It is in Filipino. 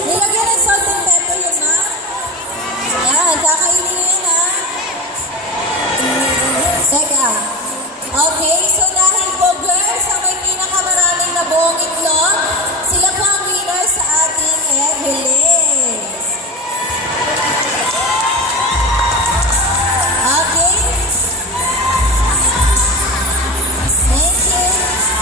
Nilagyan ng salt and pepper yun, ha? Yan, kakainin na yan, ha? Teka. Okay,